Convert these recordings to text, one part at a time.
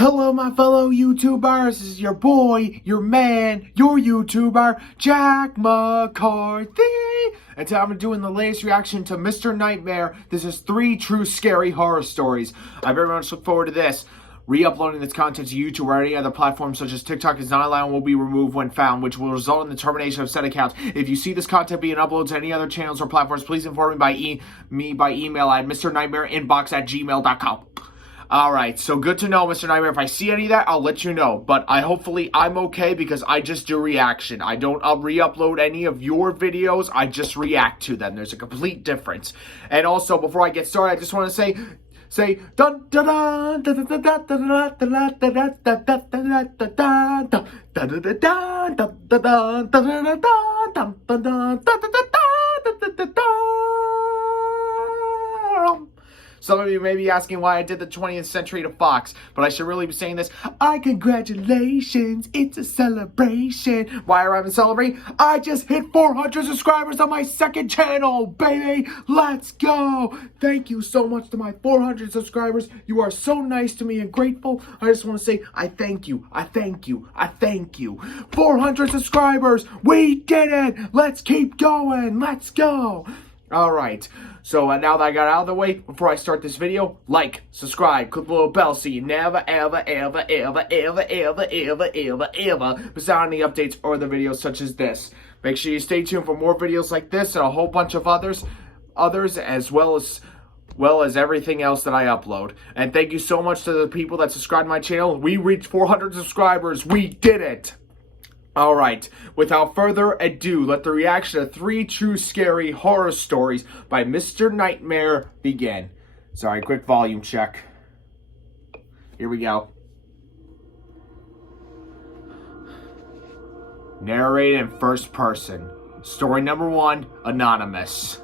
Hello, my fellow YouTubers. This is your boy, your man, your YouTuber, Jack McCarthy. And today I'm doing the latest reaction to Mr. Nightmare. This is 3 true scary horror stories. I very much look forward to this. Re-uploading this content to YouTube or any other platform such as TikTok is not allowed and will be removed when found, which will result in the termination of said accounts. If you see this content being uploaded to any other channels or platforms, please inform me by email at mrnightmareinbox@gmail.com. Alright, so good to know, Mr. Nightmare. If I see any of that, I'll let you know. But hopefully I'm okay because I just do reaction. I don't re-upload any of your videos. I just react to them. There's a complete difference. And also, before I get started, I just want to say dun dun dun dun dun dun dun dun dun dun dun dun. Some of you may be asking why I did the 20th century to Fox, but I should really be saying this. Congratulations, it's a celebration. Why are I celebrating? I just hit 400 subscribers on my second channel, baby. Let's go. Thank you so much to my 400 subscribers. You are so nice to me and grateful. I just want to say I thank you. I thank you. I thank you. 400 subscribers. We did it. Let's keep going. Let's go. Alright, so now that I got out of the way, before I start this video, like, subscribe, click the little bell so you never, ever, ever, ever, ever, ever, ever, ever, ever miss out on any updates or the videos such as this. Make sure you stay tuned for more videos like this and a whole bunch of others as well as everything else that I upload. And thank you so much to the people that subscribe to my channel. We reached 400 subscribers. We did it! Alright, without further ado, let the reaction to 3 true scary horror stories by Mr. Nightmare begin. Sorry, quick volume check. Here we go. Narrated in first person. Story number 1, Anonymous.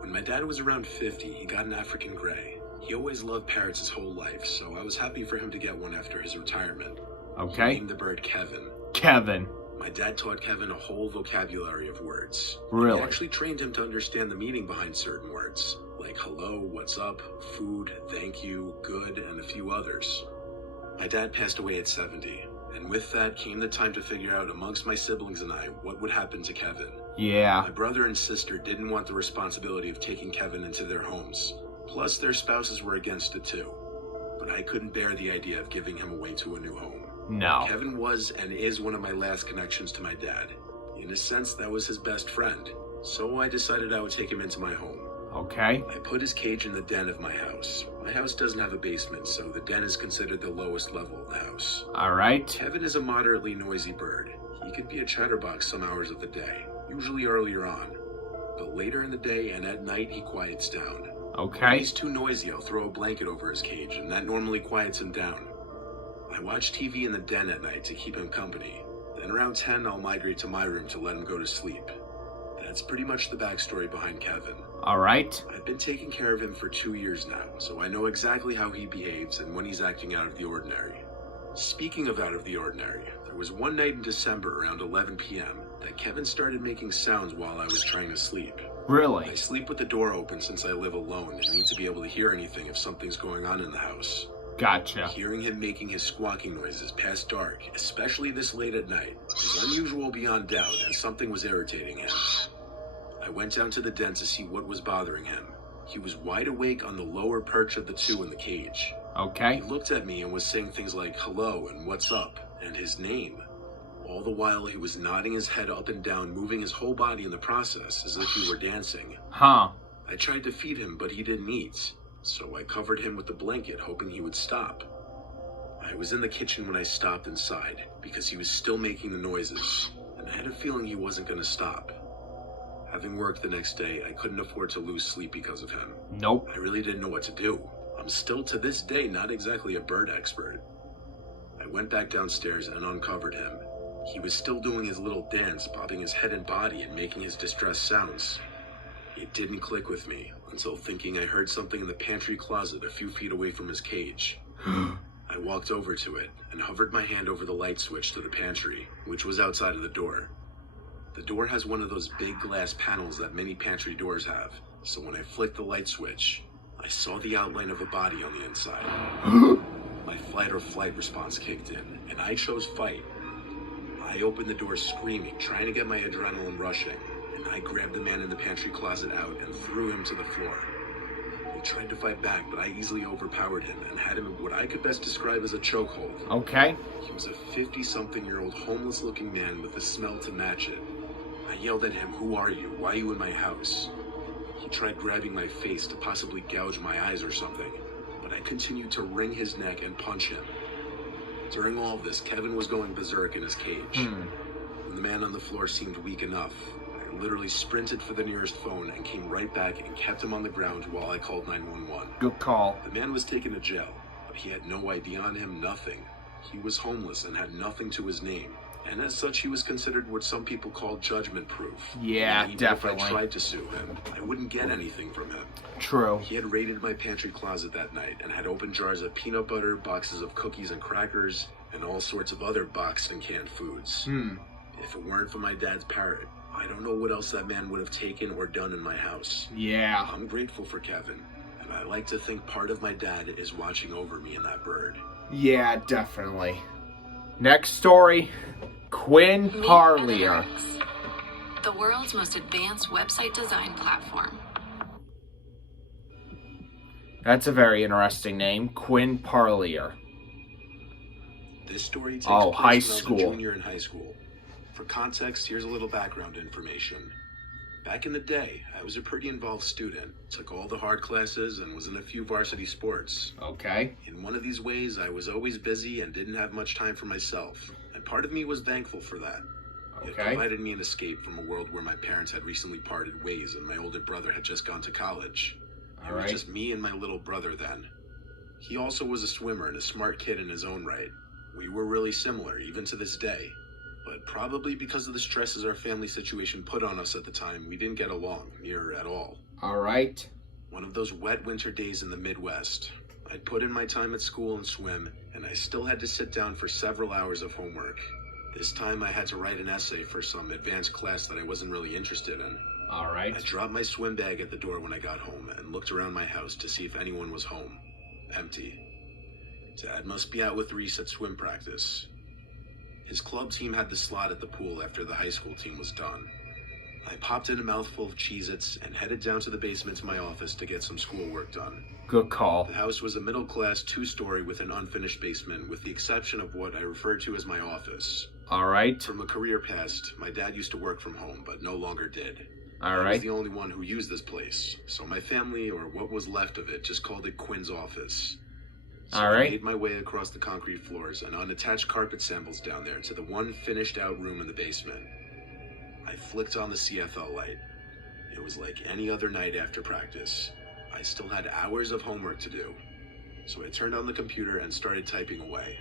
When my dad was around 50, he got an African Grey. He always loved parrots his whole life, so I was happy for him to get one after his retirement. Okay. He named the bird Kevin. Kevin. My dad taught Kevin a whole vocabulary of words. Really? He actually trained him to understand the meaning behind certain words, like hello, what's up, food, thank you, good, and a few others. My dad passed away at 70, and with that came the time to figure out amongst my siblings and I what would happen to Kevin. Yeah. My brother and sister didn't want the responsibility of taking Kevin into their homes. Plus, their spouses were against it too. But I couldn't bear the idea of giving him away to a new home. No. Kevin was and is one of my last connections to my dad. In a sense, that was his best friend. So I decided I would take him into my home. Okay. I put his cage in the den of my house. My house doesn't have a basement, so the den is considered the lowest level of the house. Alright. Kevin is a moderately noisy bird. He could be a chatterbox some hours of the day, usually earlier on. But later in the day and at night, he quiets down. Okay. When he's too noisy, I'll throw a blanket over his cage, and that normally quiets him down. I watch TV in the den at night to keep him company. Then around 10, I'll migrate to my room to let him go to sleep. That's pretty much the backstory behind Kevin. Alright. I've been taking care of him for 2 years now, so I know exactly how he behaves and when he's acting out of the ordinary. Speaking of out of the ordinary, there was one night in December around 11 p.m. that Kevin started making sounds while I was trying to sleep. Really? I sleep with the door open since I live alone and need to be able to hear anything if something's going on in the house. Gotcha. Hearing him making his squawking noises past dark, especially this late at night, is unusual beyond doubt, and something was irritating him. I went down to the den to see what was bothering him. He was wide awake on the lower perch of the 2 in the cage. Okay. He looked at me and was saying things like hello and what's up, and his name. All the while he was nodding his head up and down, moving his whole body in the process, as if he were dancing. Huh. I tried to feed him, but he didn't eat. So I covered him with the blanket, hoping he would stop. I was in the kitchen when I stopped inside, because he was still making the noises, and I had a feeling he wasn't going to stop. Having work the next day, I couldn't afford to lose sleep because of him. Nope. I really didn't know what to do. I'm still to this day not exactly a bird expert. I went back downstairs and uncovered him. He was still doing his little dance, bobbing his head and body and making his distressed sounds. It didn't click with me until thinking I heard something in the pantry closet a few feet away from his cage. I walked over to it and hovered my hand over the light switch to the pantry, which was outside of the door. The door has one of those big glass panels that many pantry doors have, so when I flicked the light switch, I saw the outline of a body on the inside. my fight or flight response kicked in, and I chose fight. I opened the door screaming, trying to get my adrenaline rushing, and I grabbed the man in the pantry closet out and threw him to the floor. He tried to fight back, but I easily overpowered him and had him in what I could best describe as a chokehold. Okay. He was a 50-something-year-old homeless-looking man with a smell to match it. I yelled at him, "Who are you? Why are you in my house?" He tried grabbing my face to possibly gouge my eyes or something, but I continued to wring his neck and punch him. During all of this, Kevin was going berserk in his cage. When the man on the floor seemed weak enough, I literally sprinted for the nearest phone and came right back and kept him on the ground while I called 911. Good call. The man was taken to jail, but he had no ID on him, nothing. He was homeless and had nothing to his name. And as such, he was considered what some people call judgment-proof. Yeah, Even definitely. if I tried to sue him, I wouldn't get anything from him. True. He had raided my pantry closet that night and had opened jars of peanut butter, boxes of cookies and crackers, and all sorts of other boxed and canned foods. If it weren't for my dad's parrot, I don't know what else that man would have taken or done in my house. Yeah. I'm grateful for Kevin, and I like to think part of my dad is watching over me and that bird. Yeah, definitely. Next story, Quinn Parlier. The world's most advanced website design platform. That's a very interesting name, Quinn Parlier. This story takes Oh, place high when I was a school. junior in high school. For context, here's a little background information. Back in the day, I was a pretty involved student, took all the hard classes, and was in a few varsity sports. Okay. In one of these ways, I was always busy and didn't have much time for myself, and part of me was thankful for that. It Okay. provided me an escape from a world where my parents had recently parted ways and my older brother had just gone to college. It was just me and my little brother then. He also was a swimmer and a smart kid in his own right. We were really similar, even to this day. But probably because of the stresses our family situation put on us at the time, we didn't get along, near at all. Alright. One of those wet winter days in the Midwest. I'd put in my time at school and swim, and I still had to sit down for several hours of homework. This time I had to write an essay for some advanced class that I wasn't really interested in. Alright. I dropped my swim bag at the door when I got home and looked around my house to see if anyone was home. Empty. Dad must be out with Reese at swim practice. His club team had the slot at the pool after the high school team was done. I popped in a mouthful of Cheez-Its and headed down to the basement to my office to get some schoolwork done. Good call. The house was a middle-class two-story with an unfinished basement, with the exception of what I referred to as my office. Alright. From a career past, my dad used to work from home, but no longer did. I was Alright. the only one who used this place, so my family, or what was left of it, just called it Quinn's office. So Alright. I made my way across the concrete floors and unattached carpet samples down there to the one finished-out room in the basement. I flicked on the CFL light. It was like any other night after practice. I still had hours of homework to do. So I turned on the computer and started typing away.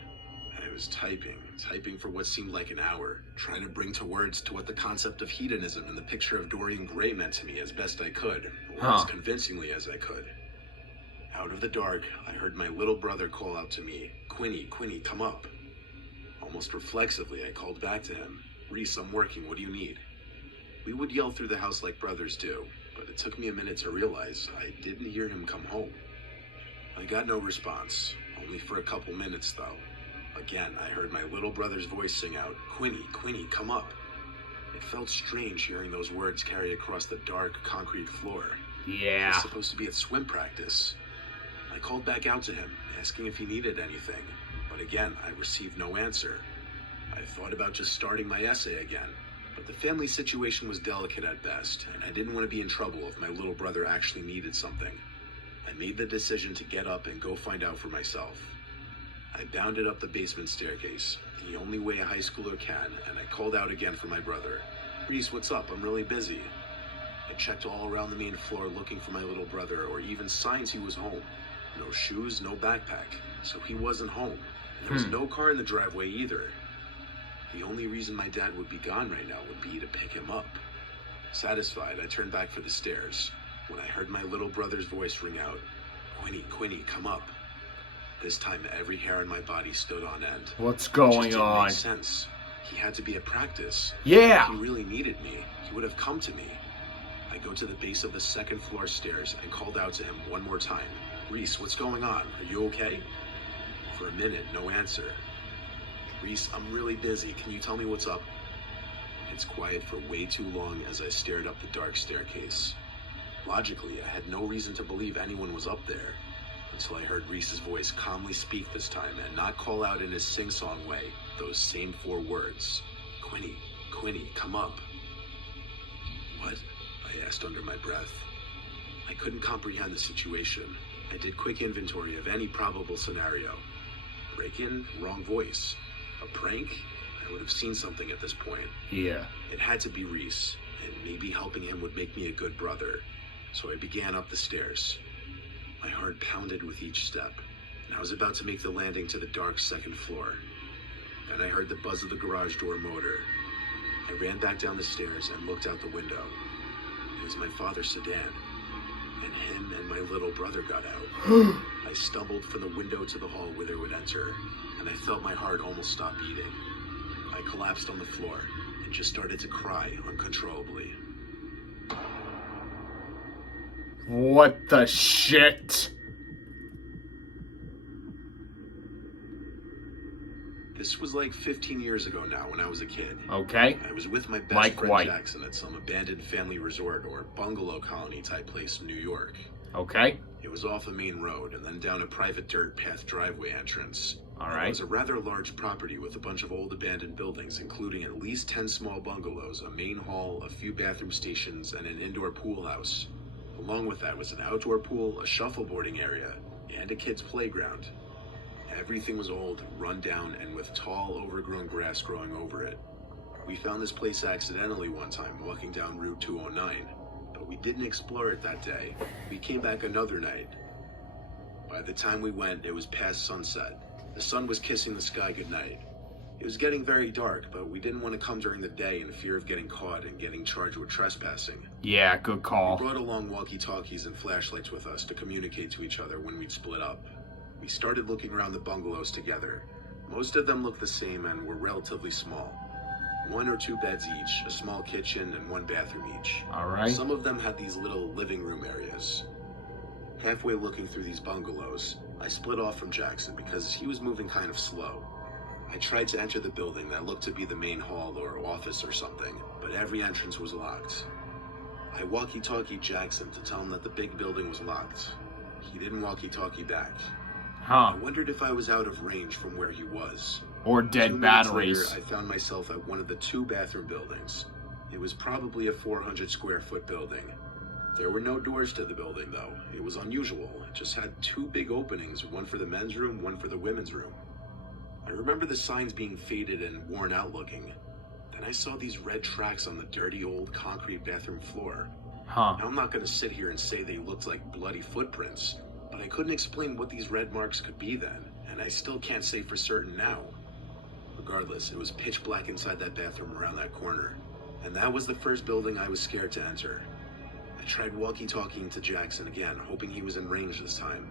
I was typing for what seemed like an hour, trying to bring to words to what the concept of hedonism and the picture of Dorian Gray meant to me as best I could, or as convincingly as I could. Out of the dark, I heard my little brother call out to me, "Quinny, Quinny, come up." Almost reflexively, I called back to him, "Reese, I'm working, what do you need?" We would yell through the house like brothers do, but it took me a minute to realize I didn't hear him come home. I got no response, only for a couple minutes though. Again, I heard my little brother's voice sing out, "Quinny, Quinny, come up." It felt strange hearing those words carry across the dark, concrete floor. Yeah. He's supposed to be at swim practice. I called back out to him, asking if he needed anything, but again, I received no answer. I thought about just starting my essay again, but the family situation was delicate at best, and I didn't want to be in trouble if my little brother actually needed something. I made the decision to get up and go find out for myself. I bounded up the basement staircase, the only way a high schooler can, and I called out again for my brother. "Reese, what's up? I'm really busy." I checked all around the main floor looking for my little brother, or even signs he was home. No shoes, no backpack, so he wasn't home. There was no car in the driveway either. The only reason my dad would be gone right now would be to pick him up. Satisfied, I turned back for the stairs, when I heard my little brother's voice ring out, "Quinny, Quinny, come up." This time, every hair on my body stood on end. What's It just going didn't on? make sense. He had to be at practice. Yeah. If he really needed me, he would have come to me. I go to the base of the second floor stairs and called out to him one more time. "Reese, what's going on? Are you okay?" For a minute, no answer. Reese, I'm really busy. Can you tell me what's up? It's quiet for way too long as I stared up the dark staircase. Logically, I had no reason to believe anyone was up there, until I heard Reese's voice calmly speak this time and not call out in his sing-song way those same 4 words. Quinny, Quinny, come up. What? I asked under my breath. I couldn't comprehend the situation. I did quick inventory of any probable scenario. Break-in, wrong voice. A prank? I would have seen something at this point. Yeah. It had to be Reese, and maybe helping him would make me a good brother. So I began up the stairs. My heart pounded with each step, and I was about to make the landing to the dark 2nd floor. Then I heard the buzz of the garage door motor. I ran back down the stairs and looked out the window. It was my father's sedan, and him and my little brother got out. I stumbled from the window to the hall where they would enter, and I felt my heart almost stop beating. I collapsed on the floor and just started to cry uncontrollably. What the shit? This was like 15 years ago now when I was a kid. Okay. I was with my best Mike friend White. Jackson at some abandoned family resort or bungalow colony type place in New York. Okay. It was off a main road and then down a private dirt path driveway entrance. All It right. was a rather large property with a bunch of old abandoned buildings, including at least 10 small bungalows, a main hall, a few bathroom stations, and an indoor pool house. Along with that was an outdoor pool, a shuffleboarding area, and a kid's playground. Everything was old, run down, and with tall, overgrown grass growing over it. We found this place accidentally one time walking down Route 209, but we didn't explore it that day. We came back another night. By the time we went, it was past sunset. The sun was kissing the sky goodnight. It was getting very dark, but we didn't want to come during the day in fear of getting caught and getting charged with trespassing. Yeah, good We call. brought along walkie-talkies and flashlights with us to communicate to each other when we'd split up. We started looking around the bungalows together. Most of them looked the same and were relatively small. 1 or 2 beds each, a small kitchen, and 1 bathroom each. All right. Some of them had these little living room areas. Halfway looking through these bungalows, I split off from Jackson because he was moving kind of slow. I tried to enter the building that looked to be the main hall or office or something, but every entrance was locked. I walkie-talkied Jackson to tell him that the big building was locked. He didn't walkie-talkie back. Huh. I wondered if I was out of range from where he was. Or 2 dead minutes batteries. later, I found myself at one of the 2 bathroom buildings. It was probably a 400 square foot building. There were no doors to the building though. It was unusual. It just had 2 big openings, one for the men's room, one for the women's room. I remember the signs being faded and worn out looking. Then I saw these red tracks on the dirty old concrete bathroom floor. Huh. Now I'm not going to sit here and say they looked like bloody footprints, but I couldn't explain what these red marks could be then, and I still can't say for certain now. Regardless, it was pitch black inside that bathroom around that corner, and that was the first building I was scared to enter. I tried walkie-talkieing to Jackson again, hoping he was in range this time.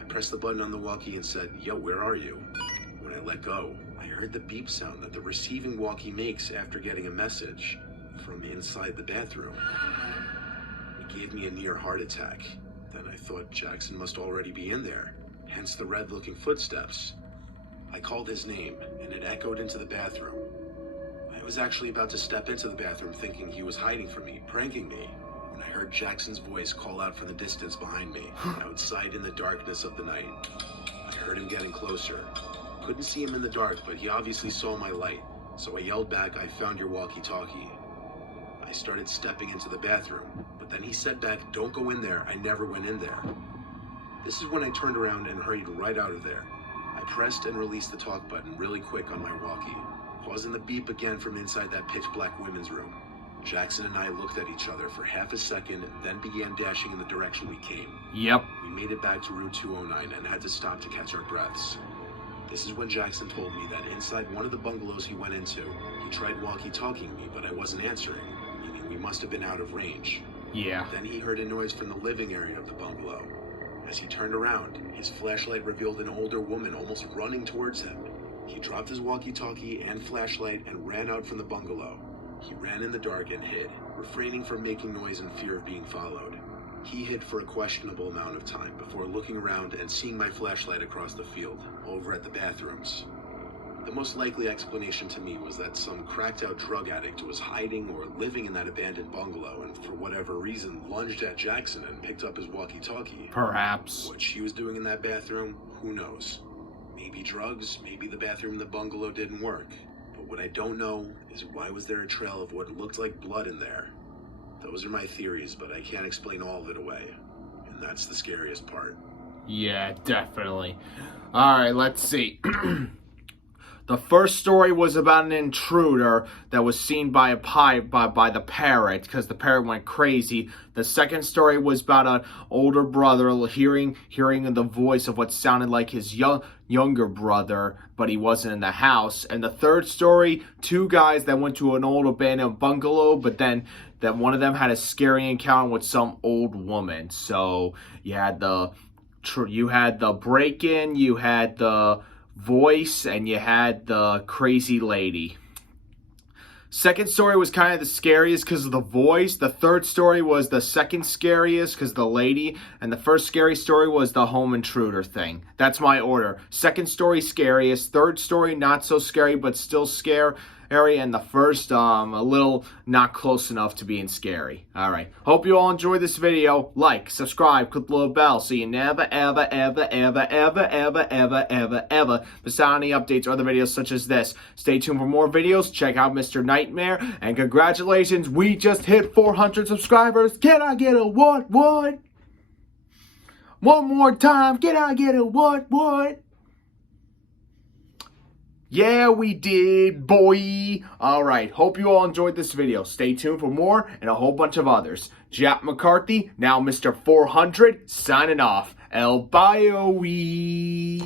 I pressed the button on the walkie and said, "Yo, where are you?" When I let go, I heard the beep sound that the receiving walkie makes after getting a message from inside the bathroom. It gave me a near heart attack. Then I thought Jackson must already be in there, hence the red-looking footsteps. I called his name, and it echoed into the bathroom. I was actually about to step into the bathroom thinking he was hiding from me, pranking me, when I heard Jackson's voice call out from the distance behind me, outside in the darkness of the night. I heard him getting closer. Couldn't see him in the dark, but he obviously saw my light, so I yelled back, "I found your walkie-talkie." I started stepping into the bathroom, but then he said back, "Don't go in there, I never went in there." This is when I turned around and hurried right out of there. I pressed and released the talk button really quick on my walkie, pausing the beep again from inside that pitch-black women's room. Jackson and I looked at each other for half a second, then began dashing in the direction we came. Yep. We made it back to Route 209 and had to stop to catch our breaths. This is when Jackson told me that inside one of the bungalows he went into, he tried walkie-talking me, but I wasn't answering, meaning we must have been out of range. Yeah. Then he heard a noise from the living area of the bungalow. As he turned around, his flashlight revealed an older woman almost running towards him. He dropped his walkie-talkie and flashlight and ran out from the bungalow. He ran in the dark and hid, refraining from making noise in fear of being followed. He hid for a questionable amount of time before looking around and seeing my flashlight across the field, over at the bathrooms. The most likely explanation to me was that some cracked-out drug addict was hiding or living in that abandoned bungalow and for whatever reason lunged at Jackson and picked up his walkie-talkie. Perhaps. What she was doing in that bathroom, who knows? Maybe drugs, maybe the bathroom in the bungalow didn't work. But what I don't know is why was there a trail of what looked like blood in there? Those are my theories, but I can't explain all of it away. And that's the scariest part. Yeah, definitely. Alright, let's see. The first story was about an intruder that was seen by the parrot, because the parrot went crazy. The second story was about an older brother hearing the voice of what sounded like his younger brother, but he wasn't in the house. And the third story, two guys that went to an old abandoned bungalow, but then that one of them had a scary encounter with some old woman. So you had the break-in, you had the voice, and you had the crazy lady. Second story was kind of the scariest because of the voice. The third story was the second scariest because of the lady. And the first scary story was the home intruder thing. That's my order. Second story scariest. Third story not so scary but still scary. And the first a little not close enough to being scary. Alright. Hope you all enjoyed this video. Like, subscribe, click the little bell so you never ever miss out on any updates or other videos such as this. Stay tuned for more videos. Check out Mr. Nightmare. And congratulations, we just hit 400 subscribers. Can I get a what? One more time. Can I get a what? Yeah, we did, boy. Alright, hope you all enjoyed this video. Stay tuned for more and a whole bunch of others. Jack McCarthy, now Mr. 400, signing off. El Bio-wee.